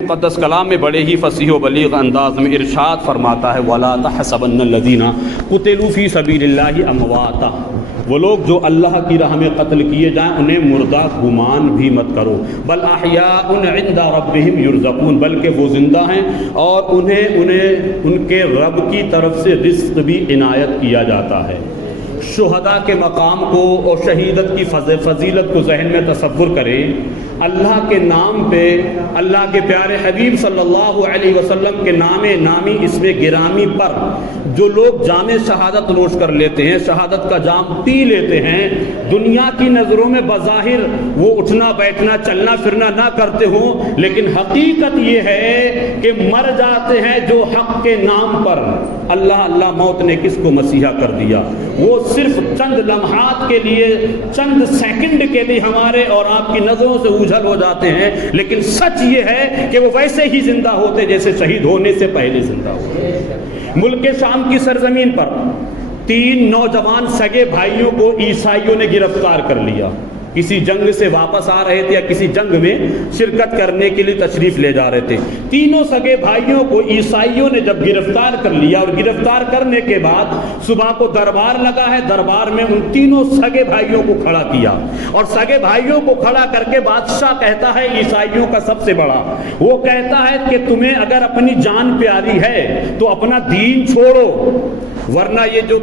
مقدس کلام میں بڑے ہی فصیح و بلیغ انداز میں ارشاد فرماتا ہے وَلَا تَحْسَبَنَّ الَّذِينَ قُتِلُوا فِي سَبِيلِ اللَّهِ أَمْوَاتًا، وہ لوگ جو اللہ کی راہ میں قتل کیے جائیں انہیں مردہ گمان بھی مت کرو، بل احیاء عند ربهم يرزقون، بلکہ وہ زندہ ہیں اور انہیں ان کے رب کی طرف سے رزق بھی عنایت کیا جاتا ہے۔ شہداء کے مقام کو اور شہیدت کی فضیلت کو ذہن میں تصور کریں۔ اللہ کے نام پہ، اللہ کے پیارے حبیب صلی اللہ علیہ وسلم کے نام نامی اسم گرامی پر جو لوگ جام شہادت نوش کر لیتے ہیں، شہادت کا جام پی لیتے ہیں، دنیا کی نظروں میں بظاہر وہ اٹھنا بیٹھنا چلنا پھرنا نہ کرتے ہوں، لیکن حقیقت یہ ہے کہ مر جاتے ہیں جو حق کے نام پر۔ اللہ موت نے کس کو مسیحا کر دیا؟ وہ صرف چند لمحات کے لیے، چند سیکنڈ کے لیے ہمارے اور آپ کی نظروں سے اوجھل ہو جاتے ہیں، لیکن سچ یہ ہے کہ وہ ویسے ہی زندہ ہوتے جیسے شہید ہونے سے پہلے زندہ ہوتے۔ ملک شام کی سرزمین پر 3 نوجوان سگے بھائیوں کو عیسائیوں نے گرفتار کر لیا۔ کسی جنگ سے واپس آ رہے تھے یا کسی جنگ میں شرکت کرنے کے لیے تشریف لے جا رہے تھے۔ تینوں سگے بھائیوں کو عیسائیوں نے جب گرفتار کر لیا اور گرفتار کرنے کے بعد صبح کو دربار لگا ہے، دربار میں ان تینوں سگے بھائیوں کو کھڑا کیا اور سگے بھائیوں کو کھڑا کر کے بادشاہ کہتا ہے، عیسائیوں کا سب سے بڑا، وہ کہتا ہے کہ تمہیں اگر اپنی جان پیاری ہے تو اپنا دین چھوڑو، ورنہ یہ جو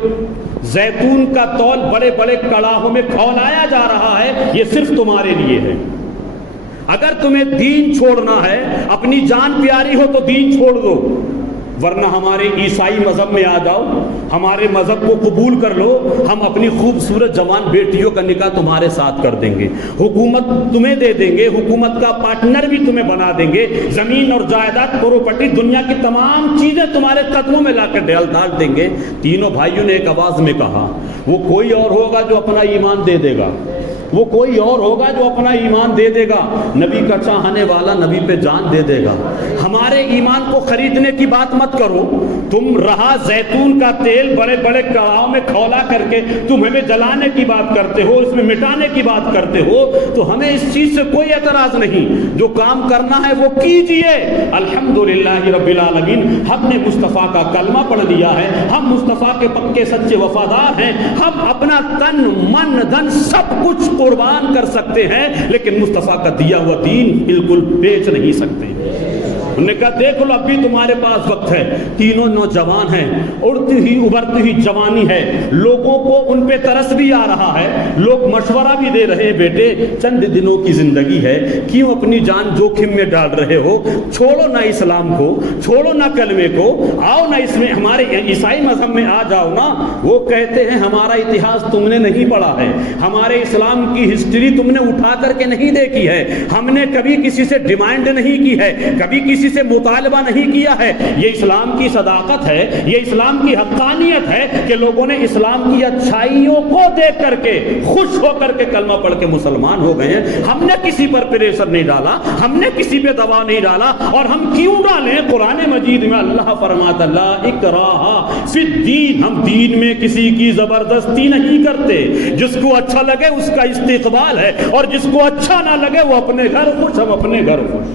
زیتون کا تول بڑے بڑے کڑاہوں میں کھولایا جا رہا ہے یہ صرف تمہارے لیے ہے۔ اگر تمہیں دین چھوڑنا ہے، اپنی جان پیاری ہو تو دین چھوڑ دو، ورنہ ہمارے عیسائی مذہب میں آ جاؤ، ہمارے مذہب کو قبول کر لو، ہم اپنی خوبصورت جوان بیٹیوں کا نکاح تمہارے ساتھ کر دیں گے، حکومت تمہیں دے دیں گے، حکومت کا پارٹنر بھی تمہیں بنا دیں گے، زمین اور جائیداد پراپرٹی دنیا کی تمام چیزیں تمہارے قدموں میں لا کر ڈال دیں گے۔ تینوں بھائیوں نے ایک آواز میں کہا، وہ کوئی اور ہوگا جو اپنا ایمان دے دے گا، وہ کوئی اور ہوگا جو اپنا ایمان دے دے گا، نبی کا چاہنے والا نبی پہ جان دے دے گا۔ ہمارے ایمان کو خریدنے کی بات مت کرو، تم رہا زیتون کا تیل بڑے بڑے کڑاہوں میں کھولا کر کے تم ہمیں جلانے کی بات کرتے ہو، اس میں مٹانے کی بات کرتے ہو، تو ہمیں اس چیز سے کوئی اعتراض نہیں، جو کام کرنا ہے وہ کیجئے۔ الحمدللہ رب العالمین، ہم نے مصطفیٰ کا کلمہ پڑھ لیا ہے، ہم مصطفیٰ کے پکے سچے وفادار ہیں، ہم اپنا تن من دھن سب کچھ قربان کر سکتے ہیں، لیکن مصطفیٰ کا دیا ہوا دین بالکل بیچ نہیں سکتے۔ انہوں نے کہا دیکھ لو اب بھی تمہارے پاس وقت ہے، تینوں نوجوان ہیں، اڑتی ہی ابھرتی ہی جوانی ہے، لوگوں کو ان پہ ترس بھی آ رہا ہے، لوگ مشورہ بھی دے رہے ہیں، بیٹے چند دنوں کی زندگی ہے، کیوں اپنی جان جوخم میں ڈال رہے ہو؟ چھوڑو نہ اسلام کو، چھوڑو نہ کلمے کو، آؤ نہ اس میں ہمارے عیسائی مذہب میں آ جاؤ نا۔ وہ کہتے ہیں ہمارا اتہاس تم نے نہیں پڑھا ہے، ہمارے اسلام کی ہسٹری تم نے اٹھا کر کے نہیں دیکھی ہے، ہم نے کبھی کسی سے ڈیمانڈ نہیں کی ہے، کبھی کسی سے مطالبہ نہیں کیا ہے۔ یہ اسلام کی صداقت ہے، یہ اسلام کی حقانیت ہے کہ لوگوں نے اسلام کی اچھائیوں کو دیکھ کر کے خوش ہو کر کے کلمہ پڑھ کے مسلمان ہو گئے ہیں۔ ہم نے کسی پر پریشر نہیں ڈالا، ہم نے کسی پہ دباؤ نہیں ڈالا، اور ہم کیوں ڈالیں؟ قرآن مجید میں اللہ فرماتا لا اکراہ فی الدین، ہم دین میں کسی کی زبردستی نہیں کرتے، جس کو اچھا لگے اس کا استقبال ہے، اور جس کو اچھا نہ لگے وہ اپنے گھر خوش، ہم اپنے گھر خوش۔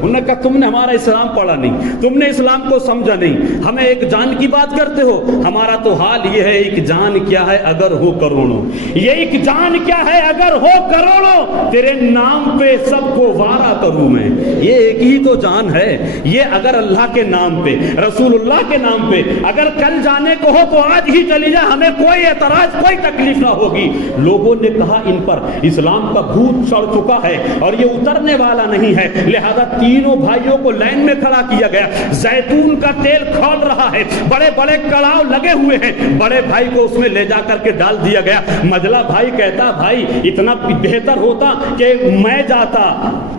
انہوں نے کہا تم نے ہمارا اسلام پڑھا نہیں، تم نے اسلام کو سمجھا نہیں، ہمیں ایک جان کی بات کرتے ہو، ہمارا تو حال یہ ہے ایک جان کیا ہے اگر ہو کروڑوں، یہ ایک جان کیا ہے اگر ہو کروڑوں، تیرے نام پہ سب کو وارا کروں میں، یہ ایک ہی تو جان ہے، یہ اگر اللہ کے نام پہ رسول اللہ کے نام پہ اگر کل جانے کو ہو تو آج ہی چلی جا، ہمیں کوئی اعتراض کوئی تکلیف نہ ہوگی۔ لوگوں نے کہا ان پر اسلام کا بھوت چڑھ چکا ہے اور یہ اترنے والا نہیں ہے، لہذا تینوں بھائیوں کو لائن میں کھڑا کیا گیا، زیتون کا تیل کھول رہا ہے، بڑے بڑے کڑاؤ لگے ہوئے ہیں، بڑے بھائی کو اس میں لے جا کر کے ڈال دیا گیا۔ مجلا بھائی کہتا بھائی اتنا بہتر ہوتا کہ میں جاتا،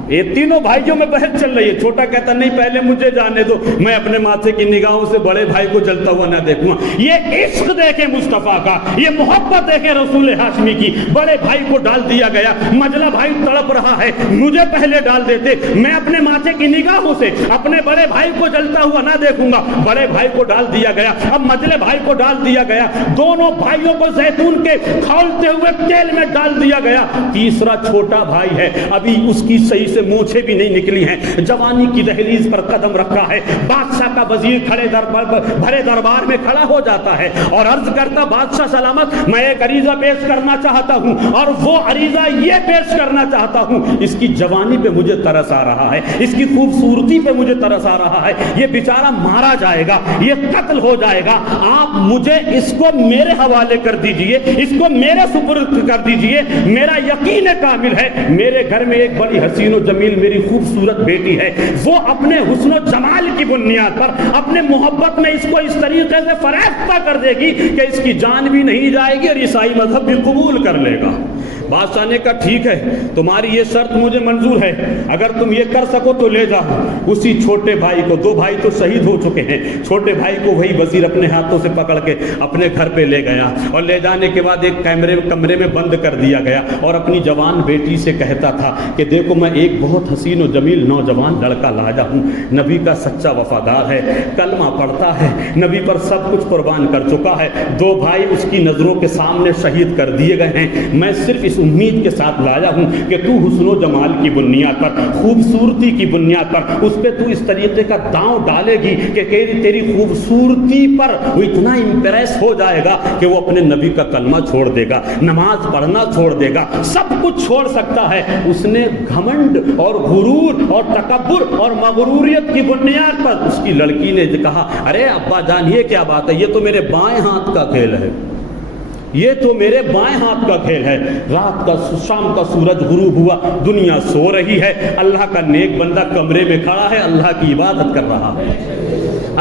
یہ تینوں بھائیوں میں بحث چل رہی ہے، چھوٹا کہتا نہیں پہلے مجھے جانے دو، میں اپنے ماتھے کی نگاہوں سے بڑے بھائی کو جلتا ہوا نہ دیکھوں گا۔ یہ عشق دیکھیں مصطفیٰ کا، یہ محبت دیکھیں رسول ہاشمی کی، بڑے بھائی کو ڈال دیا گیا، مجلا بھائی تڑپ رہا ہے، مجھے پہلے ڈال دیتے، میں اپنے ماتھے چاچے کی نگاہوں سے اپنے بڑے بھائی کو جلتا ہوا نہ دیکھوں گا. بڑے بھائی کو ڈال دیا گیا, اب مجلے بھائی کو ڈال دیا گیا, دونوں بھائیوں کو زیتون کے کھولتے ہوئے تیل میں ڈال دیا گیا. تیسرا چھوٹا بھائی ہے, ابھی اس کی صحیح سے مونچھیں بھی نہیں نکلی ہیں, جوانی کی دہلیز پر قدم رکھا ہے. بادشاہ کا وزیر بھرے دربار میں کھڑا ہو جاتا ہے اور عرض کرتا, بادشاہ سلامت, میں ایک عریضہ پیش کرنا چاہتا ہوں اور وہ عریضہ یہ پیش کرنا چاہتا ہوں, اس کی جوانی پہ مجھے ترس آ رہا ہے, اس کی خوبصورتی پہ مجھے ترس آ رہا ہے, یہ بیچارہ مارا جائے گا, یہ قتل ہو جائے گا, آپ مجھے اس کو میرے حوالے کر دیجئے, اس کو میرے سپرد کر دیجئے. میرا یقین کامل ہے میرے گھر میں ایک بڑی حسین و جمیل میری خوبصورت بیٹی ہے, وہ اپنے حسن و جمال کی بنیاد پر اپنے محبت میں اس کو اس طریقے سے فریفتہ کر دے گی کہ اس کی جان بھی نہیں جائے گی اور عیسائی مذہب بھی قبول کر لے گا. بادشاہ نے کہا ٹھیک ہے, تمہاری یہ شرط مجھے منظور ہے, اگر تم یہ کر سکو تو لے جاؤ. اسی چھوٹے بھائی کو, دو بھائی تو شہید ہو چکے ہیں, چھوٹے بھائی کو وہی وزیر اپنے ہاتھوں سے پکڑ کے اپنے گھر پہ لے گیا اور لے جانے کے بعد ایک کمرے میں بند کر دیا گیا اور اپنی جوان بیٹی سے کہتا تھا کہ دیکھو میں ایک بہت حسین و جمیل نوجوان لڑکا لایا ہوں, نبی کا سچا وفادار ہے, کلمہ پڑھتا ہے, نبی پر سب کچھ قربان کر چکا ہے, دو بھائی اس کی نظروں کے سامنے شہید کر دیے گئے ہیں, میں صرف اس امید کے ساتھ لایا ہوں کہ تو حسن و جمال کی بنیاد پر, خوبصورتی کی بنیاد پر اس پہ تو اس طریقے کا داؤں ڈالے گی کہ تیری خوبصورتی پر وہ اتنا امپریس ہو جائے گا کہ وہ اپنے نبی کا کلمہ چھوڑ دے گا, نماز پڑھنا چھوڑ دے گا, سب کچھ چھوڑ سکتا ہے. اس نے گھمنڈ اور غرور اور تکبر اور مغروریت کی بنیاد پر اس کی لڑکی نے کہا, ارے ابا جان یہ کیا بات ہے, یہ تو میرے بائیں ہاتھ کا کھیل ہے, یہ تو میرے بائیں ہاتھ کا کھیل ہے. رات کا شام کا سورج غروب ہوا, دنیا سو رہی ہے, اللہ کا نیک بندہ کمرے میں کھڑا ہے, اللہ کی عبادت کر رہا ہے,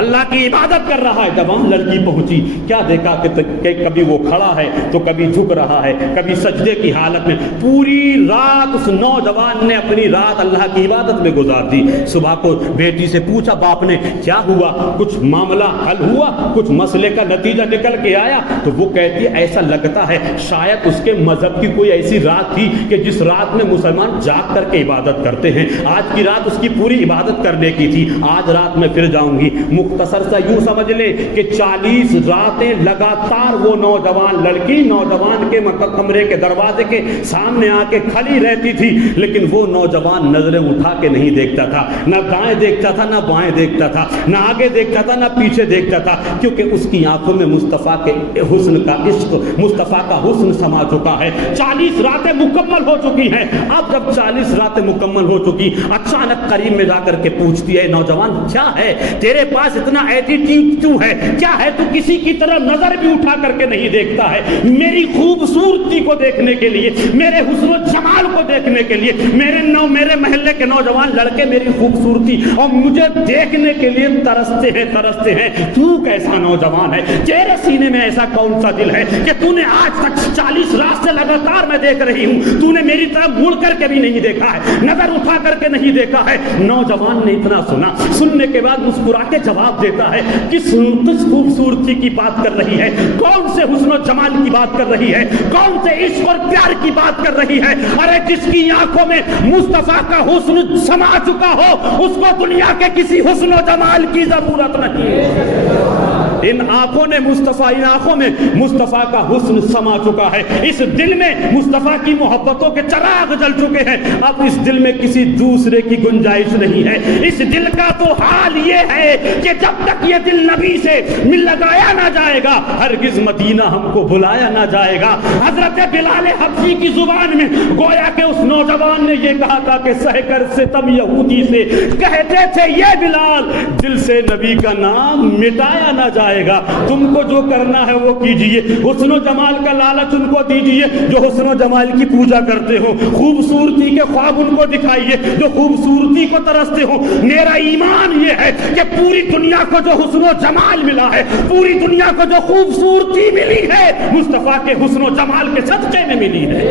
اللہ کی عبادت کر رہا ہے. جب وہاں لڑکی پہنچی, کیا دیکھا کہ کبھی وہ کھڑا ہے تو کبھی جھک رہا ہے, کبھی سجدے کی حالت میں. پوری رات اس نوجوان نے اپنی رات اللہ کی عبادت میں گزار دی. صبح کو بیٹی سے پوچھا باپ نے, کیا ہوا, کچھ معاملہ حل ہوا, کچھ مسئلے کا نتیجہ نکل کے آیا؟ تو وہ کہتی ہے ایسا لگتا ہے شاید اس کے مذہب کی کوئی ایسی رات تھی کہ جس رات میں مسلمان جاگ کر کے عبادت کرتے ہیں, آج کی رات اس کی پوری عبادت کرنے کی تھی, آج رات میں پھر جاؤں گی. مختصر سا یوں سمجھ لے کہ 40 راتیں لگاتار وہ نوجوان لڑکی نوجوان کے کمرے کے دروازے کے سامنے آ کے کھڑی رہتی تھی, لیکن وہ نوجوان نظریں اٹھا کے نہیں دیکھتا تھا, نہ دائیں دیکھتا تھا, نہ بائیں دیکھتا تھا, نہ آگے دیکھتا تھا, نہ پیچھے دیکھتا تھا, کیونکہ اس کی آنکھوں میں مصطفیٰ کے حسن کا عشق, مصطفیٰ کا حسن سما چکا ہے. 40 راتیں مکمل ہو چکی ہیں. اب جب 40 راتیں مکمل ہو چکی, اچانک قریب میں جا کر کے پوچھتی ہے, نوجوان کیا ہے تیرے پاس اتنا ایٹیٹیوڈ کیوں ہے, کیا ہے تو کسی کی طرف نظر بھی اٹھا کر کے نہیں دیکھتا ہے؟ میری خوبصورتی کو دیکھنے کے لیے, میرے حسن و جمال کو دیکھنے کے لیے, میرے محلے کے نوجوان لڑکے میری خوبصورتی اور مجھے دیکھنے کے لیے ترستے ہیں. تو کیسا نوجوان ہے, تیرے سینے میں ایسا کون سا دل ہے کہ تو نے آج تک 40 رات سے لگاتار میں دیکھ رہی ہوں, تو نے میری طرف مڑ کر کے بھی نہیں دیکھا ہے, نظر اٹھا کر کے نہیں دیکھا ہے. نوجوان نے اتنا سنا, سننے کے بعد مسکرا کے جواب دیتا ہے, کس خوبصورتی کی بات کر رہی ہے, کون سے حسن و جمال کی بات کر رہی ہے, کون سے عشق اور پیار کی بات کر رہی ہے؟ ارے جس کی آنکھوں میں مصطفیٰ کا حسن سما چکا ہو, اس کو دنیا کے کسی حسن و جمال کی ضرورت نہیں. ان آنکھوں میں مصطفیٰ کا حسن سما چکا ہے, اس دل میں مصطفیٰ کی محبتوں کے چراغ جل چکے ہیں. اب اس دل میں کسی دوسرے کی گنجائش نہیں ہے. اس دل کا تو حال یہ ہے کہ جب تک یہ دل نبی سے مل لگایا نہ جائے گا, ہرگز مدینہ ہم کو بلایا نہ جائے گا. حضرت بلال حبشی کی زبان میں گویا کہ اس نوجوان نے یہ کہا تھا کہ سہ کر ستم یہودی سے کہتے تھے, یہ بلال دل سے نبی کا نام مٹایا نہ جائے گا. تم کو جو کرنا ہے وہ کیجئے, حسن و جمال کا لالچ ان کو دیجئے جو حسن و جمال کی پوجا کرتے ہو, خوبصورتی کے خواب ان کو دکھائیے جو خوبصورتی کو ترستے ہو. میرا ایمان یہ ہے کہ پوری دنیا کو جو حسن و جمال ملا ہے, پوری دنیا کو جو خوبصورتی ملی ہے, مصطفیٰ کے حسن و جمال کے صدقے میں ملی ہے.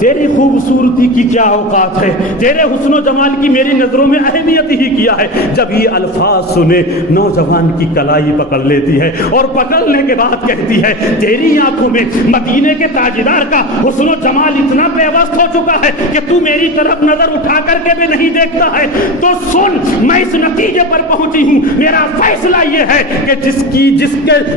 تیری خوبصورتی کی کیا اوقات ہے، تیرے حسن و جمال کی میری نظروں میں اہمیت ہی کیا ہے۔ جب یہ الفاظ سنے نوجوان کی کلائی پکڑ لیتی ہے اور پکڑنے کے بعد کہتی ہے تیری آنکھوں میں مدینے کے تاجدار کا حسن و جمال اتنا پیوست ہو چکا ہے کہ تو میری طرف نظر اٹھا کر کے بھی نہیں دیکھتا ہے۔ تو سن، میں اس نتیجے پر پہنچی ہوں، میرا فیصلہ یہ ہے کہ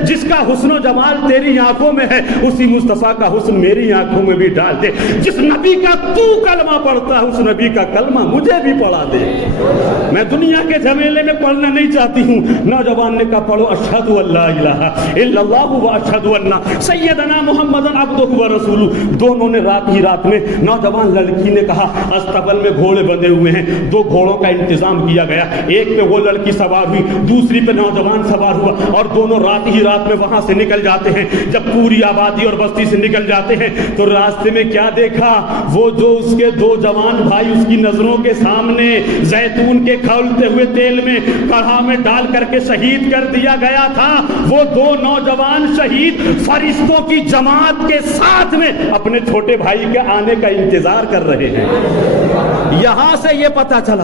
جس کا حسن و جمال تیری آنکھوں میں ہے اسی مصطفیٰ کا حسن میری آنکھوں میں بھی ڈال دے۔ جس نبی کا تو کلمہ پڑھتا ہے اس نبی کا کلمہ مجھے بھی پڑھا دے۔ میں دنیا کے جھمیلے میں پڑھنا نہیں چاہتی ہوں۔ نوجوان نے کہا پڑھو اشہد ان لا الہ الا اللہ و اشہد ان سیدنا محمد عبدہ و رسولہ۔ دونوں نے رات ہی رات میں، نوجوان لڑکی نے کہا استقبل میں گھوڑے بندھے ہوئے ہیں، 2 گھوڑوں کا انتظام کیا گیا، ایک پہ وہ لڑکی سوار ہوئی، دوسری پہ نوجوان سوار ہوا، اور دونوں رات ہی رات میں وہاں سے نکل جاتے ہیں۔ جب پوری آبادی اور بستی سے نکل جاتے ہیں تو راستے میں کیا دیکھا؟ وہ جو اس کے 2 جوان بھائی اس کی نظروں کے سامنے زیتون کے کھولتے ہوئے تیل میں کڑھا میں ڈال کر کے شہید کر دیا گیا تھا، وہ 2 نوجوان شہید فرشتوں کی جماعت کے ساتھ میں اپنے چھوٹے بھائی کے آنے کا انتظار کر رہے ہیں۔ یہاں سے یہ پتہ چلا،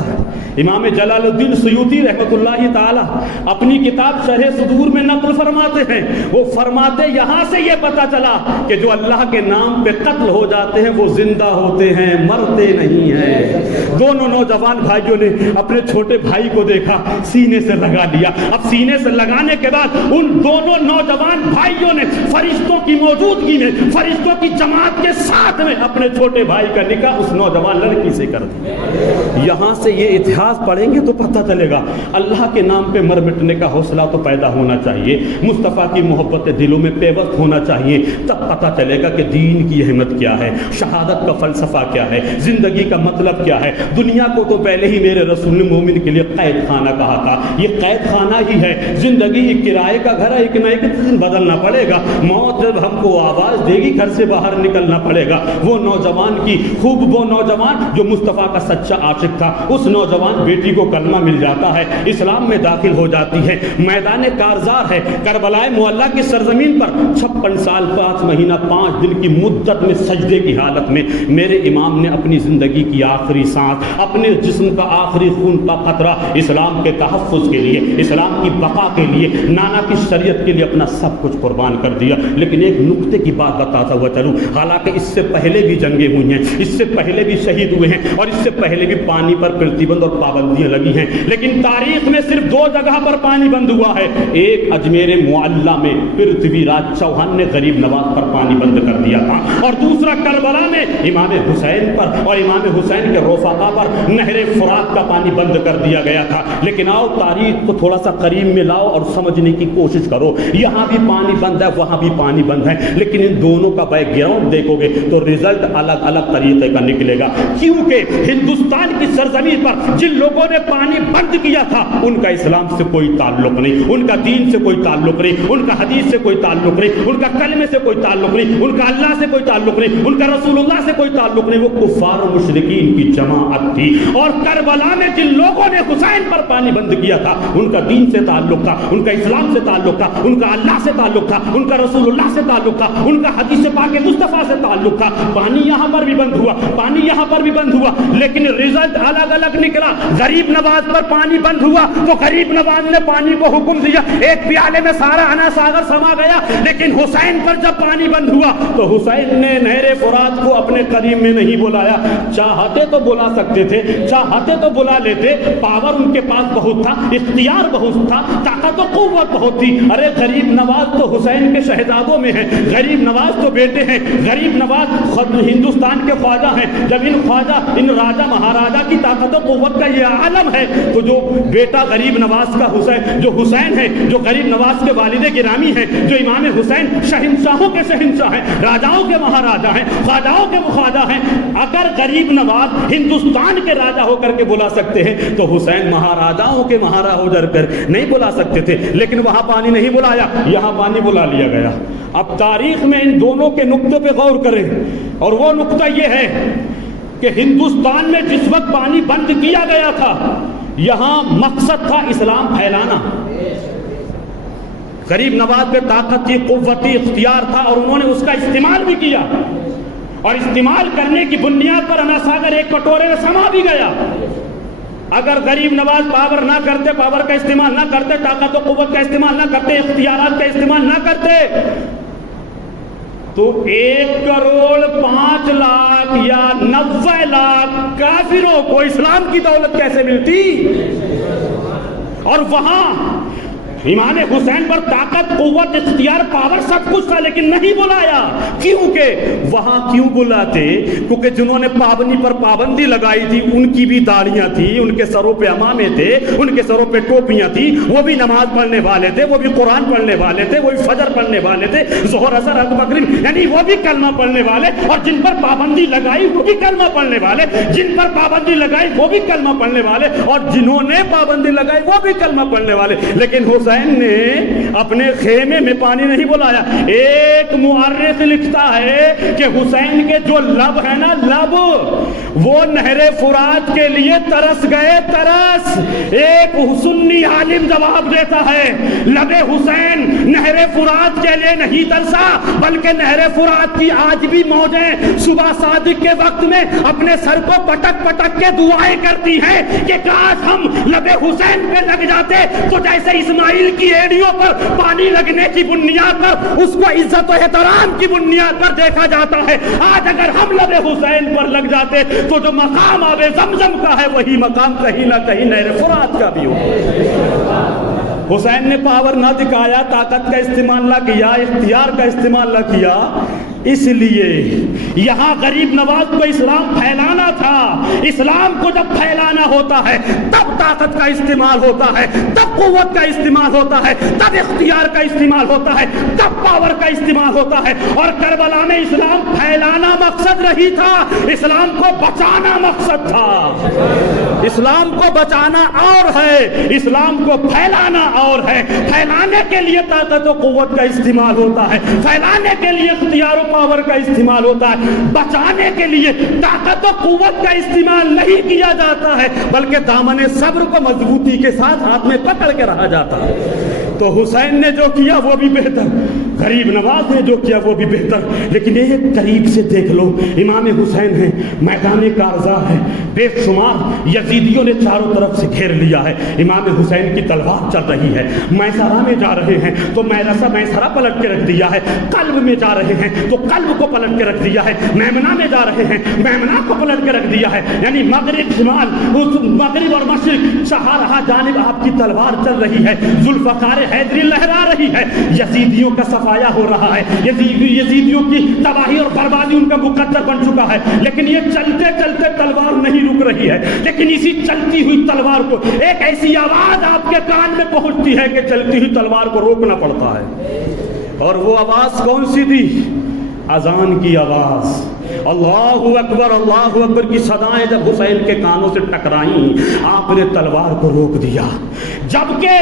امام جلال الدین سیوطی رحمۃ اللہ تعالی اپنی کتاب شرح صدور میں نقل فرماتے ہیں، وہ فرماتے یہاں سے یہ پتہ چلا کہ جو اللہ کے نام پہ قتل ہو جاتے ہیں وہ زندہ ہوتے ہیں، مرتے نہیں ہیں۔ دونوں نوجوان بھائیوں نے اپنے چھوٹے بھائی کو دیکھا، سینے سے لگا لیا۔ اب سینے سے لگانے کے بعد ان دونوں نوجوان بھائیوں نے فرشتوں کی موجودگی میں، فرشتوں کی جماعت کے ساتھ میں اپنے چھوٹے بھائی کا نکاح اس نوجوان لڑکی سے کر دیا۔ یہاں سے یہ اتحاد پڑھیں گے تو پتہ چلے گا اللہ کے نام پہ مر مٹنے کا حوصلہ تو پیدا ہونا چاہیے، مصطفیٰ کی محبت دلوں میں پیوست ہونا چاہیے، تب پتہ چلے گا کہ دین کی اہمیت کیا ہے، شہادت کا فلسفہ کیا ہے، زندگی کا مطلب کیا ہے۔ دنیا کو تو پہلے ہی میرے رسول مومن کے لیے قید خانہ کہا تھا، یہ قید خانہ ہی ہے۔ زندگی ایک کرائے کا گھر ہے، ایک نہ ایک دن بدلنا پڑے گا۔ موت جب ہم کو آواز دے گی گھر سے باہر نکلنا پڑے گا۔ وہ نوجوان کی خوب، وہ نوجوان جو مصطفیٰ کا سچا عاشق تھا، اس نوجوان بیٹی کو کلمہ مل جاتا ہے، اسلام میں داخل ہو جاتی ہے، میدان کارزار ہے، کربلائے معلی کی سرزمین پر 56 سال 5 مہینہ 5 دن کی مدت میں سجدے کی حالت میں میرے امام نے اپنی زندگی کی آخری سانس، اپنے جسم کا آخری خون کا قطرہ اسلام کے تحفظ کے لیے، اسلام کی بقا کے لیے، نانا کی شریعت کے لیے اپنا سب کچھ قربان کر دیا۔ لیکن ایک نقطے کی بات بتاتا ہوا چلوں، حالانکہ اس سے پہلے بھی جنگیں ہوئی ہیں، اس سے پہلے بھی شہید ہوئے ہیں، اور اس سے پہلے بھی پانی پر پرتیبند اور پابندیاں لگی ہیں، لیکن تاریخ میں صرف 2 جگہ پر پانی بند ہوا ہے۔ ایک اجمیر معلیٰ میں پرتھوی راج چوہان نے غریب نواز پر پانی بند کر دیا تھا، اور دوسرا کربلا میں امام حسین پر اور امام حسین کے رفقا پر نہر فرات کا پانی بند کر دیا گیا تھا۔ لیکن آؤ تاریخ کو تھوڑا سا قریب میں لاؤ اور سمجھنے کی کوشش کرو، یہاں بھی پانی بند ہے، وہاں بھی پانی بند ہے، لیکن ان دونوں کا بیک گراؤنڈ دیکھو گے تو رزلٹ الگ الگ طریقے کا نکلے گا، کیونکہ ہندوستان کی سرزمین پر جن لوگوں نے پانی بند کیا تھا ان کا اسلام سے کوئی تعلق نہیں، ان کا دین سے کوئی تعلق نہیں، ان کا حدیث سے کوئی تعلق نہیں، ان کا کلمے سے کوئی تعلق نہیں، ان کا اللہ سے کوئی تعلق نہیں، ان کا رسول اللہ سے کوئی تعلق نہیں، وہ کفار و مشرکین کی جماعت تھی۔ اور کربلا میں جن لوگوں نے حسین پر پانی بند کیا تھا ان کا دین سے تعلق تھا، ان کا اسلام سے تعلق تھا، ان کا اللہ سے تعلق تھا، ان کا رسول اللہ سے تعلق تھا، ان کا حدیث پاک مصطفیٰ سے تعلق تھا۔ پانی یہاں پر بھی بند ہوا، پانی یہاں پر بھی بند ہوا، لیکن رزلٹ الگ الگ نکلا۔ غریب نواز پر پانی بند ہوا تو غریب نواز نے پانی کو حکم دیا، ایک پیالے میں سارا انا ساگر سما گیا، لیکن حسین پر جب پانی بند ہوا تو حسین نے نہر فرات کو اپنے قریب میں نہیں بلایا۔ چاہتے تو بلا سکتے تھے، چاہتے تو بلا لیتے، پاور ان کے پاس بہت تھا، اختیار بہت تھا، طاقت و قوت بہت تھی۔ ارے غریب نواز تو حسین کے شہزادوں میں ہیں، غریب نواز تو بیٹے ہیں، غریب نواز ہندوستان کے خواجہ ہیں۔ جب ان خواجہ، ان راجہ مہاراجہ کی طاقت و قوت کا یہ عالم ہے تو جو بیٹا غریب نواز کا حسین، جو حسین ہے، جو غریب نواز کے والد گرامی ہیں، جو امام حسین شہنشاہوں کے شہنشاہ ہیں، راجاؤں کے مہاراجہ ہیں، خواجاؤں کے خواجہ ہیں، اگر غریب نواز ہندوستان کے راجہ ہو کر کے بلا سکتے ہیں تو حسین مہاراجاؤں کے مہارا ہو جا کر نہیں بلا سکتے تھے۔ لیکن وہاں پانی نہیں بلایا، یہاں پانی بلا لیا گیا۔ اب تاریخ میں ان دونوں کے نقطے پہ غور کریں، اور وہ نقطہ یہ ہے کہ ہندوستان میں جس وقت پانی بند کیا گیا تھا یہاں مقصد تھا اسلام پھیلانا۔ غریب نواز پہ طاقت تھی، قوت تھی، اختیار تھا، اور انہوں نے اس کا استعمال بھی کیا۔ اور استعمال کرنے کی بنیاد پر انس اگر ایک کٹورے میں سما بھی گیا، اگر غریب نواز پاور نہ کرتے، پاور کا استعمال نہ کرتے، طاقت و قوت کا استعمال نہ کرتے، اختیارات کا استعمال نہ کرتے، تو 1,05,00,000 یا 90 لاکھ کافروں کو اسلام کی دولت کیسے ملتی؟ اور وہاں امام حسین پر طاقت، قوت، اختیار، پاور سب کچھ تھا، لیکن نہیں بلایا. کیونکہ وہاں کیوں بلاتے؟ کیونکہ جنہوں نے پابندی پر پابندی لگائی تھی ان کی بھی داڑیاں تھی، ان کے سروں پہ عمامے تھے، ان کے سروں پہ ٹوپیاں تھی، وہ بھی نماز پڑھنے والے تھے، وہ بھی قرآن پڑھنے والے تھے، وہ بھی فجر پڑھنے والے تھے، ظہر اثر مغرب، یعنی وہ بھی کلمہ پڑھنے والے، اور جن پر پابندی لگائی وہ بھی کلمہ پڑھنے والے، جن پر پابندی لگائی وہ بھی کلمہ پڑھنے والے، اور جنہوں نے پابندی لگائی وہ بھی کلمہ پڑھنے والے. لیکن حسین نے اپنے خیمے میں پانی نہیں بلایا. ایک مورخ لکھتا ہے کہ حسین کے جو لب ہے نا، لب، وہ نہر فرات کے لیے ترس گئے، ترس. ایک سنی عالم جواب دیتا ہے لب حسین نہر فرات کے لیے نہیں ترسا، بلکہ نہر فرات کی آج بھی موجیں صبح صادق کے وقت میں اپنے سر کو پٹک پٹک کے دعائیں کرتی ہیں کہ کاش ہم لب حسین پہ لگ جاتے. تو جیسے اسماعیل کی ایڑیوں پر پانی لگنے کی بنیاد پر اس کو عزت و احترام کی بنیاد پر دیکھا جاتا ہے، آج اگر ہم لب حسین پر لگ جاتے تو جو مقام آب زمزم کا ہے وہی مقام کہیں نہ کہیں نہر فرات کا بھی ہو. حسین نے پاور نہ دکھایا، طاقت کا استعمال نہ کیا، اختیار کا استعمال نہ کیا. اس لیے یہاں غریب نواز کو اسلام پھیلانا تھا. اسلام کو جب پھیلانا ہوتا ہے تب طاقت کا استعمال ہوتا ہے، تب قوت کا استعمال ہوتا ہے، تب اختیار کا استعمال ہوتا ہے، تب پاور کا استعمال ہوتا ہے. اور کربلا میں اسلام پھیلانا مقصد نہیں تھا، اسلام کو بچانا مقصد تھا. اسلام کو بچانا اور ہے، اسلام کو پھیلانا اور ہے. پھیلانے کے لیے طاقت و قوت کا استعمال ہوتا ہے، پھیلانے کے لیے اختیار و پاور کا استعمال ہوتا ہے. بچانے کے لیے طاقت و قوت کا استعمال نہیں کیا جاتا ہے، بلکہ دامن صبر کو مضبوطی کے ساتھ ہاتھ میں پکڑ کے رہا جاتا ہے. تو حسین نے جو کیا وہ بھی بہتر، غریب نواز نے جو کیا وہ بھی بہتر. لیکن ایک قریب سے دیکھ لو، امام حسین ہیں، میدان کارزا ہے، بے شمار یزیدیوں نے چاروں طرف سے گھیر لیا ہے. امام حسین کی تلوار چل رہی ہے. میسرہ میں جا رہے ہیں تو میسرہ پلٹ کے رکھ دیا ہے. قلب میں جا رہے ہیں تو قلب کو پلٹ کے رکھ دیا ہے. میمنہ میں جا رہے ہیں، میمنہ کو پلٹ کے رکھ دیا ہے. یعنی مغرب شمال، مغرب اور مشرق، چہارہ جانب آپ کی تلوار چل رہی ہے. ذوالفقار حیدری لہرا رہی ہے. یزیدیوں کا صفایا ہو رہا ہے، یزیدیوں کی تباہی اور بربادی ان کا مقدر بن چکا ہے. لیکن یہ چلتے چلتے تلوار نہیں رک رہی ہے. لیکن اسی چلتی ہوئی تلوار کو ایک ایسی آواز آپ کے کان میں پہنچتی ہے کہ چلتی ہوئی تلوار کو روکنا پڑتا ہے. اور وہ آواز کون سی تھی؟ اذان کی آواز. اللہ اکبر کی صدائیں جب حسین کے کانوں سے ٹکرائیں، آپ نے تلوار کو روک دیا. جبکہ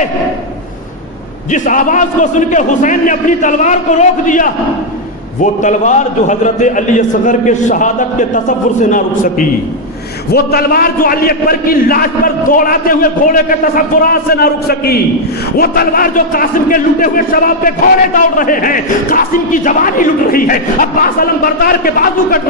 جس آواز کو سن کے حسین نے اپنی تلوار کو روک دیا، وہ تلوار جو حضرت علی اصغر کے شہادت کے تصور سے نہ رک سکی، وہ تلوار جو علی اکبر کی لاش پر دوڑاتے ہوئے گھوڑے کے تصورات سے نہ رک سکی، وہ تلوار جو قاسم کے لٹے ہوئے شباب پہ گھوڑے دوڑ رہے ہیں، قاسم کی جوانی لٹ رہی ہے، عباس علم بردار کے بازو کٹ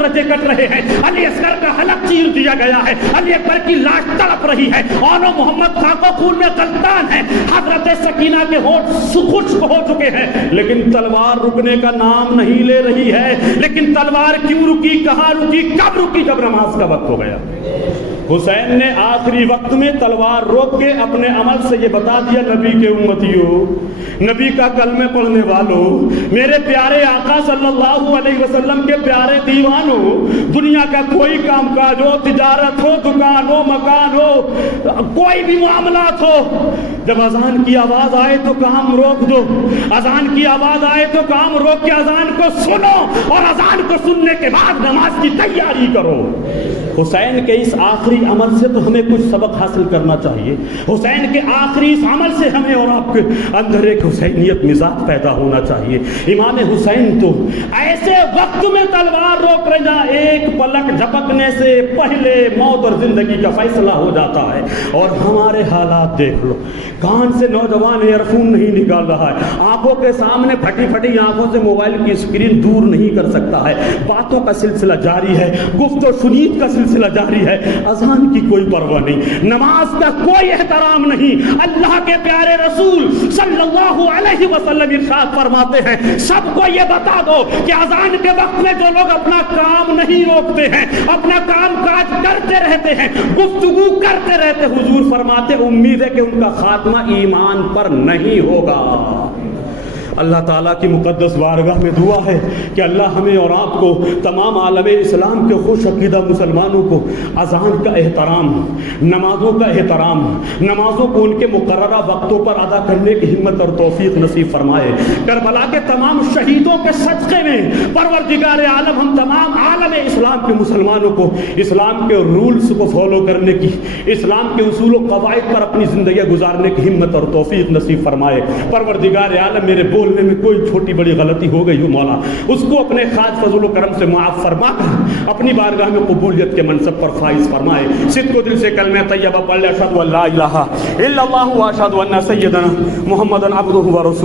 رہے ہیں، علی اصغر کا حلق چیر دیا گیا ہے، علی اکبر کی لاش تڑپ رہی ہے، اور محمد خان کو خون میں غلطان ہے، حضرت سکینہ کے ہونٹ خشک ہو چکے ہیں، لیکن تلوار رکنے کا نام نہیں لے رہی ہے. لیکن تلوار کیوں رکی، کہاں رکی، کب رکی؟ جب نماز کا وقت ہو گیا. حسین نے آخری وقت میں تلوار روک کے اپنے عمل سے یہ بتا دیا، نبی کے امتیوں، نبی کا کلمہ پڑھنے والوں، میرے پیارے آقا صلی اللہ علیہ وسلم کے پیارے دیوانوں، دنیا کا کوئی کام کاج ہو، تجارت ہو، دکان ہو، مکان ہو، کوئی بھی معاملات ہو، جب اذان کی آواز آئے تو کام روک دو. اذان کی آواز آئے تو کام روک کے اذان کو سنو، اور اذان کو سننے کے بعد نماز کی تیاری کرو. حسین کے اس آخری عمل سے تو ہمیں کچھ سبق حاصل کرنا چاہیے. حسین کے آخری اس عمل سے ہمیں اور آپ کے اندر ایک حسینیت مزاج پیدا ہونا چاہیے. امام حسین تو ایسے وقت میں تلوار روک رہے جہاں ایک پلک جھپکنے سے پہلے موت اور زندگی کا فیصلہ ہو جاتا ہے. اور ہمارے حالات دیکھ لو, کان سے نوجوان ایئر فون نہیں نکال رہا ہے, آنکھوں کے سامنے پھٹی پھٹی آنکھوں سے موبائل کی اسکرین دور نہیں کر سکتا ہے, باتوں کا سلسلہ جاری ہے, گفت و شنید کا سلسلہ جاری ہے, اذان کی کوئی پرواہ نہیں, نماز کا کوئی احترام نہیں. اللہ کے پیارے رسول صلی اللہ علیہ وسلم ارشاد فرماتے ہیں سب کو یہ بتا دو کہ اذان کے وقت میں جو لوگ اپنا کام نہیں روکتے ہیں, اپنا کام کاج کرتے رہتے ہیں, گفتگو کرتے رہتے, حضور فرماتے امید ہے کہ ان کا خاتمہ ایمان پر نہیں ہوگا. اللہ تعالیٰ کی مقدس بارگاہ میں دعا ہے کہ اللہ ہمیں اور آپ کو, تمام عالم اسلام کے خوش عقیدہ مسلمانوں کو اذان کا احترام, نمازوں کا احترام, نمازوں کو ان کے مقررہ وقتوں پر ادا کرنے کی ہمت اور توفیق نصیب فرمائے. کربلا کے تمام شہیدوں کے صدقے میں پروردگار عالم ہم تمام عالم اسلام کے مسلمانوں کو اسلام کے رولز کو فالو کرنے کی, اسلام کے اصول و قواعد پر اپنی زندگی گزارنے کی ہمت اور توفیق نصیب فرمائے. پروردگار عالم میرے بولنے میں کوئی چھوٹی بڑی غلطی ہو گئی ہو مولا, اس کو اپنے خاص فضل و کرم سے معاف فرما کر اپنی بارگاہ میں قبولیت کے منصب پر فائز فرمائے. صدق و دل سے کلمہ طیبہ پڑھ لے, اشہد ان لا الہ الا اللہ و اشہد ان سیدنا محمد عبدہ و رسولہ.